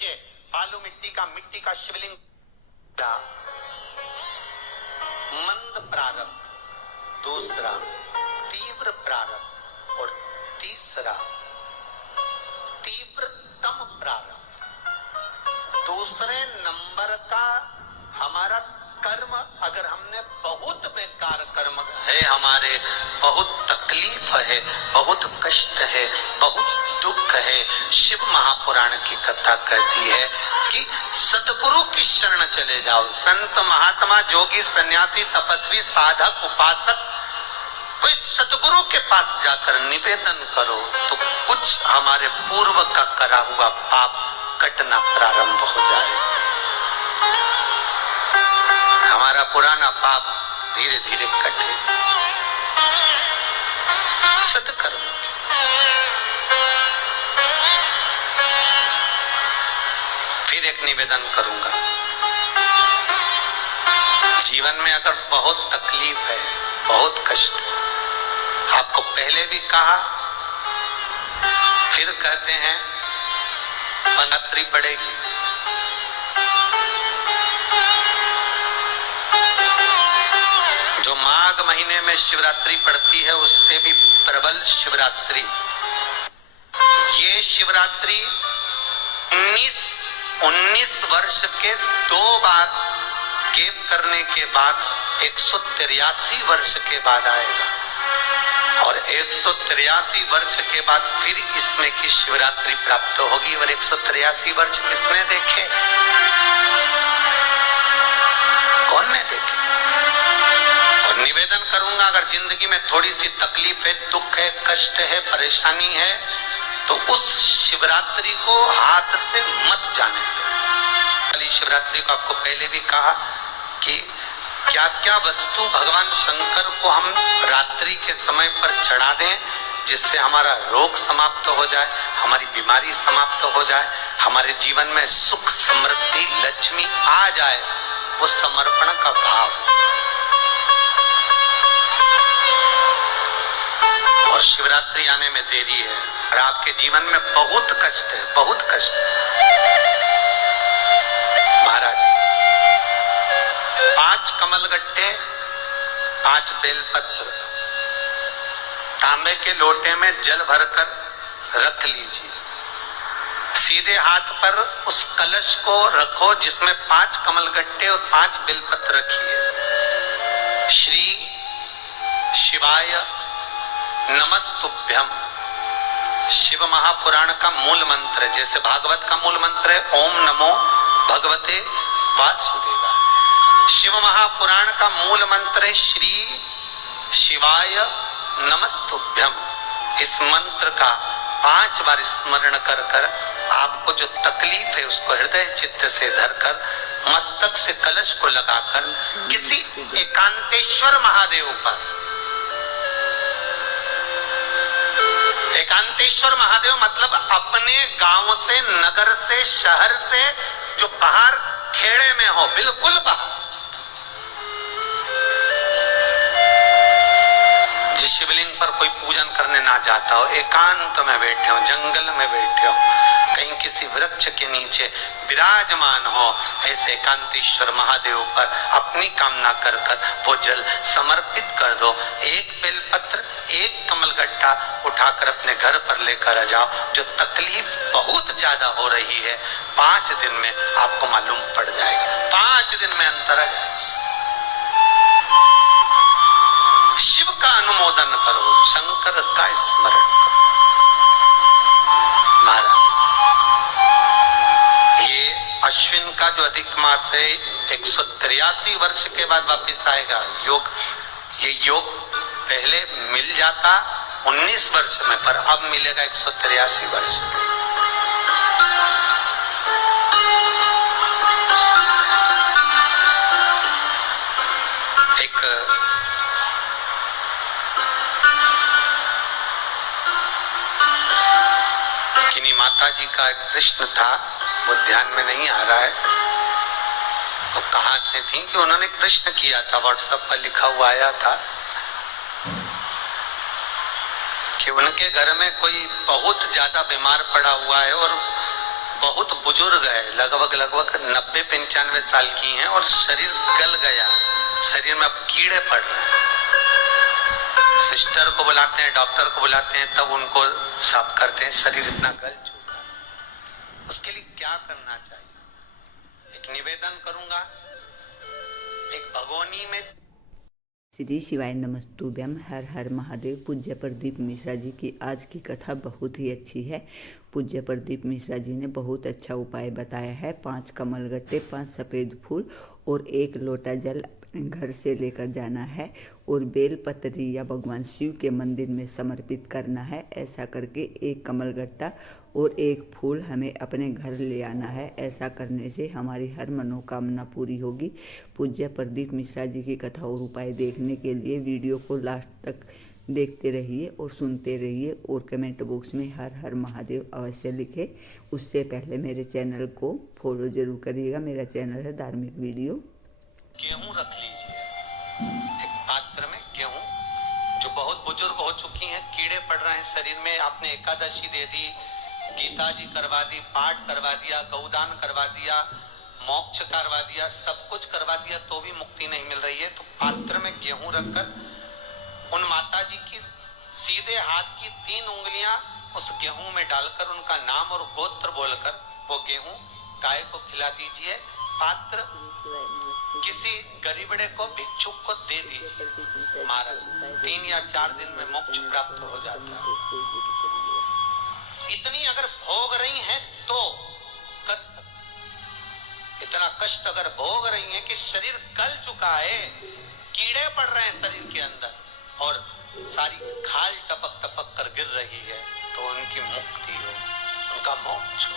नीचे बालू मिट्टी का शिवलिंग, मंद प्रारब्ध, दूसरा तीव्र प्रारब्ध और तीसरा तीव्रतम प्रारब्ध। दूसरे नंबर का हमारा कर्म, अगर हमने बहुत बेकार कर्म है, हमारे बहुत तकलीफ है, बहुत कष्ट है, बहुत दुख है, शिव महापुराण की कथा कहती है कि सद्गुरु की शरण चले जाओ। संत महात्मा जोगी सन्यासी तपस्वी साधक उपासक कोई सद्गुरु के पास जाकर निवेदन करो तो कुछ हमारे पूर्व का करा हुआ पाप कटना प्रारंभ हो जाए। हमारा पुराना पाप धीरे धीरे कटे। सत्कर्म। फिर एक निवेदन करूंगा, जीवन में अगर बहुत तकलीफ है, बहुत कष्ट है, आपको पहले भी कहा फिर कहते हैं, नवरात्रि पड़ेगी, जो माघ महीने में शिवरात्रि पड़ती है उससे भी प्रबल शिवरात्रि। ये शिवरात्रि 19 वर्ष के 2 बार गैप करने के बाद 183 वर्ष के बाद आएगा और 183 वर्ष के बाद फिर इसमें की शिवरात्रि प्राप्त होगी। और 183 वर्ष किसने देखे? कौन ने देखे? और निवेदन करूंगा, अगर जिंदगी में थोड़ी सी तकलीफ है, दुख है, कष्ट है, परेशानी है, तो उस शिवरात्रि को हाथ से मत जाने दो। कल शिवरात्रि को आपको पहले भी कहा कि क्या क्या वस्तु भगवान शंकर को हम रात्रि के समय पर चढ़ा दें जिससे हमारा रोग समाप्त हो जाए, हमारी बीमारी समाप्त हो जाए, हमारे जीवन में सुख समृद्धि लक्ष्मी आ जाए। वो समर्पण का भाव। और शिवरात्रि आने में देरी है और आपके जीवन में बहुत कष्ट है, बहुत कष्ट। महाराज 5 कमलगट्टे, 5 बेलपत्र तांबे के लोटे में जल भरकर रख लीजिए। सीधे हाथ पर उस कलश को रखो जिसमें 5 कमलगट्टे और 5 बेलपत्र रखिए। श्री शिवाय नमस्तुभ्यम शिव महापुराण का मूल मंत्र है, जैसे भागवत का मूल मंत्र है ओम नमो भगवते वासुदेवाय। शिव महापुराण का मूल मंत्र है श्री शिवाय नमस्तुभ्यम। इस मंत्र का 5 बार स्मरण कर कर आपको जो तकलीफ है उसको हृदय चित्त से धरकर मस्तक से कलश को लगाकर किसी एकांतेश्वर महादेव पर, एकांतेश्वर महादेव मतलब अपने गांव से, नगर से, शहर से जो बाहर खेड़े में हो, बिल्कुल बाहर, जिस शिवलिंग पर कोई पूजन करने ना जाता हो, एकांत में बैठे हो, जंगल में बैठे हो, कहीं किसी वृक्ष के नीचे विराजमान हो, ऐसे एकांतेश्वर महादेव पर अपनी कामना कर कर वो जल समर्पित कर दो। 1 बेलपत्र, 1 कमलगट्टा उठाकर अपने घर पर लेकर आ जाओ। जो तकलीफ बहुत ज्यादा हो रही है 5 दिन में आपको मालूम पड़ जाएगा, 5 दिन में अंतर आ जाएगा। शिव का अनुमोदन करो, शंकर का स्मरण करो। महाराज ये अश्विन का जो अधिक मास है 183 वर्ष के बाद वापिस आएगा। योग, ये योग पहले मिल जाता 19 वर्ष में, पर अब मिलेगा 183 वर्ष में। एक किन्हीं माता जी का एक प्रश्न था, वो ध्यान में नहीं आ रहा है वो कहां से थी, कि उन्होंने प्रश्न किया था, व्हाट्सएप पर लिखा हुआ आया था कि उनके घर में कोई बहुत ज्यादा बीमार पड़ा हुआ है और बहुत बुजुर्ग है, लगभग 90-95 साल की हैं और शरीर गल गया, शरीर में अब कीड़े पड़ रहे हैं। सिस्टर को बुलाते हैं, डॉक्टर को बुलाते हैं, तब उनको साफ करते हैं, शरीर इतना गल चुका है। उसके लिए क्या करना चाहिए? एक निवेदन करूंगा, एक भगोनी में श्री शिवाय नमस्तुभ्यम। हर हर महादेव। पूज्य प्रदीप मिश्रा जी की आज की कथा बहुत ही अच्छी है। पूज्य प्रदीप मिश्रा जी ने बहुत अच्छा उपाय बताया है। 5 कमलगट्टे, 5 सफ़ेद फूल और 1 लोटा जल अपने घर से लेकर जाना है और बेलपत्री या भगवान शिव के मंदिर में समर्पित करना है। ऐसा करके 1 कमलगट्टा और 1 फूल हमें अपने घर ले आना है। ऐसा करने से हमारी हर मनोकामना पूरी होगी। पूज्य प्रदीप मिश्रा जी की कथा और उपाय देखने के लिए वीडियो को लास्ट तक देखते रहिए और सुनते रहिए और कमेंट बॉक्स में हर हर महादेव अवश्य लिखें। उससे पहले मेरे चैनल को फॉलो जरूर करिएगा। मेरा चैनल है धार्मिक वीडियो। गेहूं रख लीजिए, एक पात्र में गेहूं, जो बहुत बुजुर्ग हो चुकी हैं, कीड़े पड़ रहे हैं शरीर में, आपने एकादशी दे दी, गीता जी करवा दी, पाठ करवा दिया, गौदान करवा दिया, मोक्ष करवा दिया, सब कुछ करवा दिया, तो भी मुक्ति नहीं मिल रही है, तो पात्र में गेहूं रखकर उन माता जी की सीधे हाथ की 3 उंगलियां उस गेहूं में डालकर उनका नाम और गोत्र बोलकर वो गेहूं गाय को खिला दीजिए। पात्र किसी गरीबड़े को, भिक्षुक को दे दीजिए। महाराज 3 या 4 दिन में मोक्ष प्राप्त हो जाता है। इतनी अगर भोग रही हैं तो कर सकते। इतना कष्ट अगर भोग रही हैं कि शरीर गल चुका है, कीड़े पड़ रहे हैं शरीर के अंदर और सारी खाल टपक टपक कर गिर रही है, तो उनकी मुक्ति हो, उनका मोक्ष हो।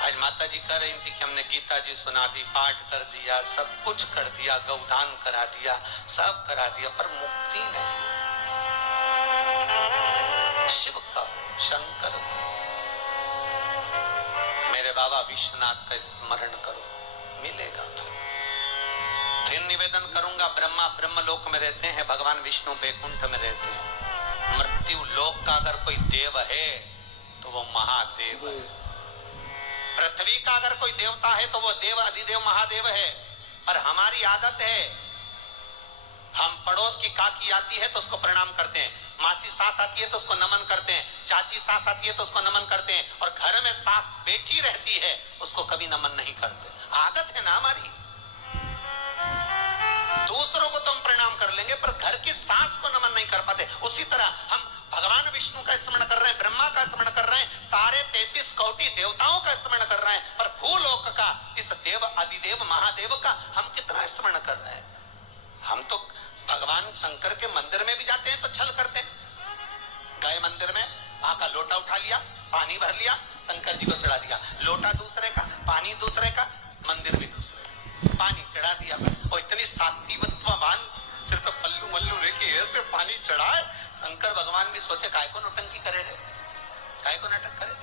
आज माता जी कह रही थी कि हमने गीता जी सुना दी, पाठ कर दिया, सब कुछ कर दिया, गौदान करा दिया, सब करा दिया, पर मुक्ति नहीं। शिव का, शंकर को, मेरे बाबा विश्वनाथ का स्मरण करो, मिलेगा। फिर निवेदन करूंगा, ब्रह्मा ब्रह्मलोक में रहते हैं, भगवान विष्णु बैकुंठ में रहते हैं। मृत्यु लोक का अगर कोई देव है तो वो महादेव है। पृथ्वी का अगर कोई देवता है तो वो देव अधिदेव महादेव है। पर हमारी आदत है, हम पड़ोस की काकी आती है तो उसको प्रणाम करते हैं, मासी सास आती है तो उसको नमन करते हैं, चाची सास आती है तो उसको नमन करते हैं, और घर में सास बैठी रहती है उसको कभी नमन नहीं करते। आदत है ना हमारी। दूसरों को तो हम प्रणाम कर लेंगे पर घर की सास को नमन नहीं कर पाते। उसी तरह हम भगवान विष्णु का स्मरण कर रहे हैं, ब्रह्मा का स्मरण कर रहे हैं, सारे 33 कोटि देवताओं का स्मरण कर रहे हैं, पर भूलोक का इस देव अधिदेव महादेव का हम कितना स्मरण कर रहे हैं। हम तो भगवान शंकर के मंदिर में भी जाते हैं तो छल करते हैं। गए मंदिर में, वहां का लोटा उठा लिया, पानी भर लिया, शंकर जी को चढ़ा दिया, लोटा दूसरे का, पानी दूसरे का, मंदिर भी दूसरे का, पानी चढ़ा दिया। और इतनी सात्विकवान सिर पे पल्लू मल्लू लेके ऐसे पानी चढ़ाए, शंकर भगवान भी सोचे काय को नौटंकी करे रे, काय को नाटक करे।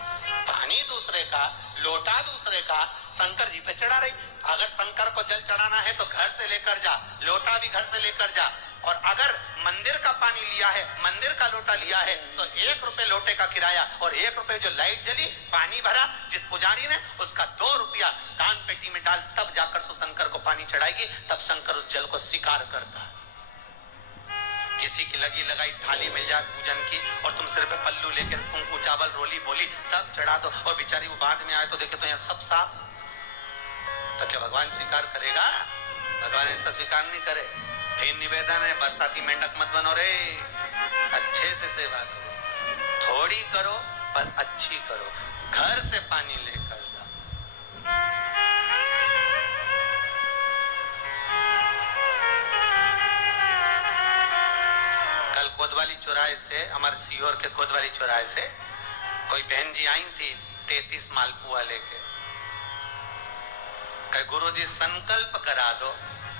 पानी दूसरे का, लोटा दूसरे का, शंकर जी पे चढ़ा रही। अगर शंकर को जल चढ़ाना है तो घर से लेकर जा, लोटा भी घर से लेकर जा, और अगर मंदिर का पानी लिया है, मंदिर का लोटा लिया है, तो 1 रुपए लोटे का किराया और 1 रुपए जो लाइट जली, पानी भरा जिस पुजारी ने, उसका 2 रुपया दान पेटी में डाल, तब जाकर तू शंकर को पानी चढ़ाएगी, तब शंकर उस जल को स्वीकार करता है। किसी की लगी लगाई थाली मिल जाए पूजन की और तुम सिर पे पल्लू लेके कुंकू चावल रोली बोली सब चढ़ा दो, और बेचारी वो बाद में आए तो देखे तो यहाँ सब साफ, तो क्या भगवान स्वीकार करेगा? भगवान ऐसा स्वीकार नहीं करे। फिर निवेदन है, बरसाती मेंढक मत बनो रे, अच्छे से सेवा करो, थोड़ी करो पर अच्छी करो, घर से पानी लेकर जाओ। कल कोतवाली चौराहे से, हमारे सीहोर के कोतवाली चौराहे से कोई बहन जी आई थी 33 मालपुआ लेके। कहे गुरुजी संकल्प करा दो।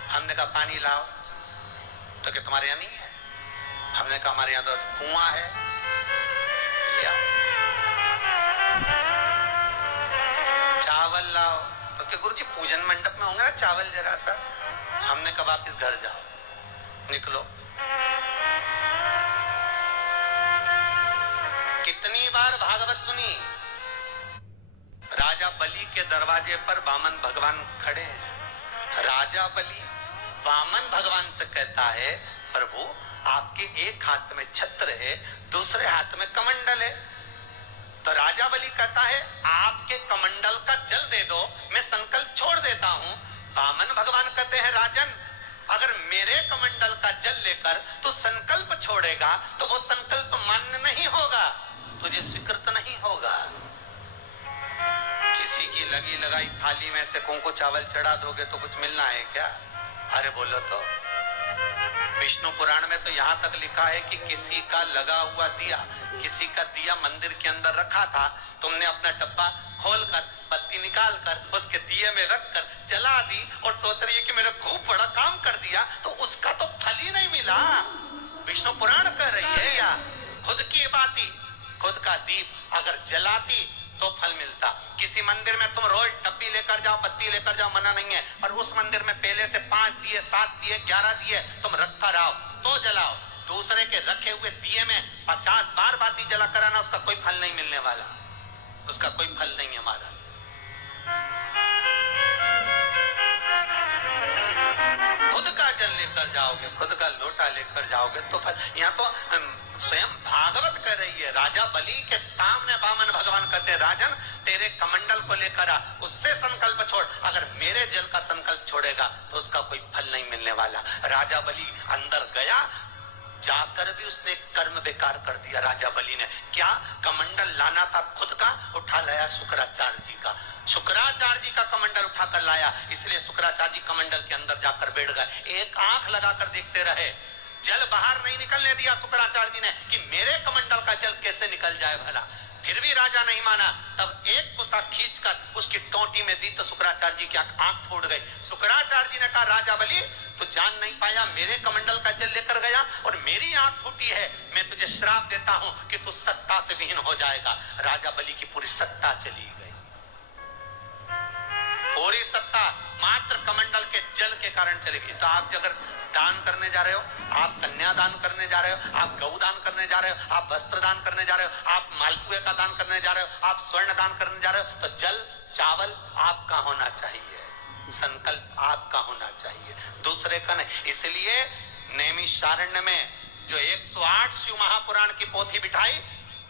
हमने कहा पानी लाओ, तो क्या तुम्हारे यहाँ नहीं है? हमने कहा हमारे यहाँ तो कुआं है, लिया। चावल लाओ, तो क्या गुरुजी पूजन मंडप में होंगे ना चावल जरा सा। हमने कहा वापिस घर जाओ, निकलो। कितनी बार भागवत सुनी, राजा बलि के दरवाजे पर वामन भगवान खड़े हैं। राजा बलि वामन भगवान से कहता है, प्रभु आपके एक हाथ में छत्र है, दूसरे हाथ में कमंडल है। तो राजा बलि कहता है, आपके कमंडल का जल दे दो, मैं संकल्प छोड़ देता हूं। वामन भगवान कहते हैं, राजन अगर मेरे कमंडल का जल लेकर तू संकल्प छोड़ेगा तो वो संकल्प मान्य नहीं होगा, तुझे स्वीकृत नहीं होगा। किसी की लगी लगाई थाली में से कुंकू चावल चढ़ा दोगे तो कुछ मिलना है क्या? अरे बोलो तो। विष्णु पुराण में तो यहां तक लिखा है कि किसी का लगा हुआ दिया, किसी का दिया मंदिर के अंदर रखा था, तुमने अपना डब्बा खोलकर बत्ती निकालकर उसके दिए में रखकर जला दी और सोच रही है कि मेरा खूब बड़ा काम कर दिया, तो उसका तो फल ही नहीं मिला। विष्णु पुराण कह रही है, या खुद की बाती, खुद का दीप अगर जलाती तो फल मिलता। किसी मंदिर में तुम रोज डब्बी लेकर जाओ, बत्ती लेकर जाओ, मना नहीं है, पर उस मंदिर में पहले से 5 दिए, 7 दिए, 11 दिए तुम रखकर आओ तो जलाओ। दूसरे के रखे हुए दिए में 50 बार बाती जला कराना, उसका कोई फल नहीं मिलने वाला, उसका कोई फल नहीं है हमारा। खुद का जल लेकर जाओगे, खुद का लोटा लेकर जाओगे तो फल। यहाँ तो स्वयं भागवत कर रही है, राजा बलि के सामने वामन भगवान कहते हैं, राजन तेरे कमंडल को लेकर आ, उससे संकल्प छोड़, अगर मेरे जल का संकल्प छोड़ेगा तो उसका कोई फल नहीं मिलने वाला। राजा बलि अंदर गया, जाकर भी उसने कर्म बेकार कर दिया। राजा बलि ने क्या, कमंडल लाना था खुद का, उठा लाया शुक्राचार्य जी का। शुक्राचार्य जी का कमंडल उठाकर लाया, इसलिए शुक्राचार्य जी कमंडल के अंदर जाकर बैठ गए, एक आंख लगाकर देखते रहे। जल बाहर नहीं निकलने दिया शुक्राचार्य जी ने कि मेरे कमंडल का जल कैसे निकल जाए भला। फिर भी राजा नहीं माना, तब एक कुसा खींचकर उसकी टोंटी में दी तो शुक्राचार्य जी की आंख फूट गई। शुक्राचार्य जी ने कहा, राजा बलि तू जान नहीं पाया, मेरे कमंडल का जल लेकर गया और मेरी आंख फूटी है, मैं तुझे श्राप देता हूं कि तू सत्ता से विहीन हो जाएगा। राजा बलि की पूरी सत्ता चली गई, पूरी सत्ता मात्र कमंडल के जल के कारण चली गई। तो आप अगर दान करने जा रहे हो, आप कन्या दान करने जा रहे हो, आप गौ दान करने जा रहे हो, आप वस्त्र दान करने जा रहे हो, आप मालपुए का दान करने जा रहे हो, आप स्वर्ण दान करने जा रहे हो, तो जल चावल आपका होना चाहिए, संकल्प आपका होना चाहिए, दूसरे का नहीं। इसलिए नैमिषारण्य में जो 108 शिव महापुराण की पोथी बिठाई,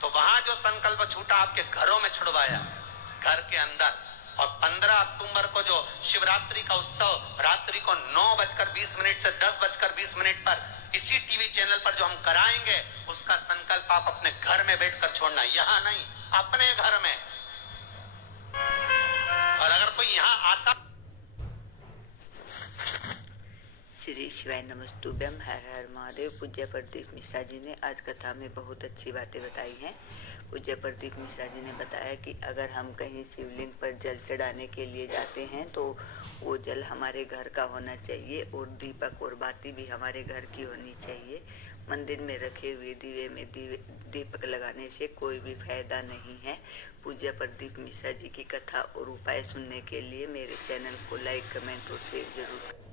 तो वहां जो संकल्प छूटा आपके घरों में छुड़वाया, घर के अंदर। और 15 अक्टूबर को जो शिवरात्रि का उत्सव रात्रि को 9:20 से 10:20 पर इसी टीवी चैनल पर जो हम कराएंगे, उसका संकल्प आप अपने घर में बैठकर छोड़ना, यहाँ नहीं, अपने घर में। और अगर कोई यहाँ आता, श्री शिवाय नमस्तुभ्यम, हर हर महादेव। पूज्य प्रदीप मिश्रा जी ने आज कथा में बहुत अच्छी बातें बताई हैं। पूज्य प्रदीप मिश्रा जी ने बताया कि अगर हम कहीं शिवलिंग पर जल चढ़ाने के लिए जाते हैं तो वो जल हमारे घर का होना चाहिए और दीपक और बाती भी हमारे घर की होनी चाहिए। मंदिर में रखे हुए दिए में दीपक लगाने से कोई भी फायदा नहीं है। पूज्य प्रदीप मिश्रा जी की कथा और उपाय सुनने के लिए मेरे चैनल को लाइक, कमेंट और शेयर जरूर करें।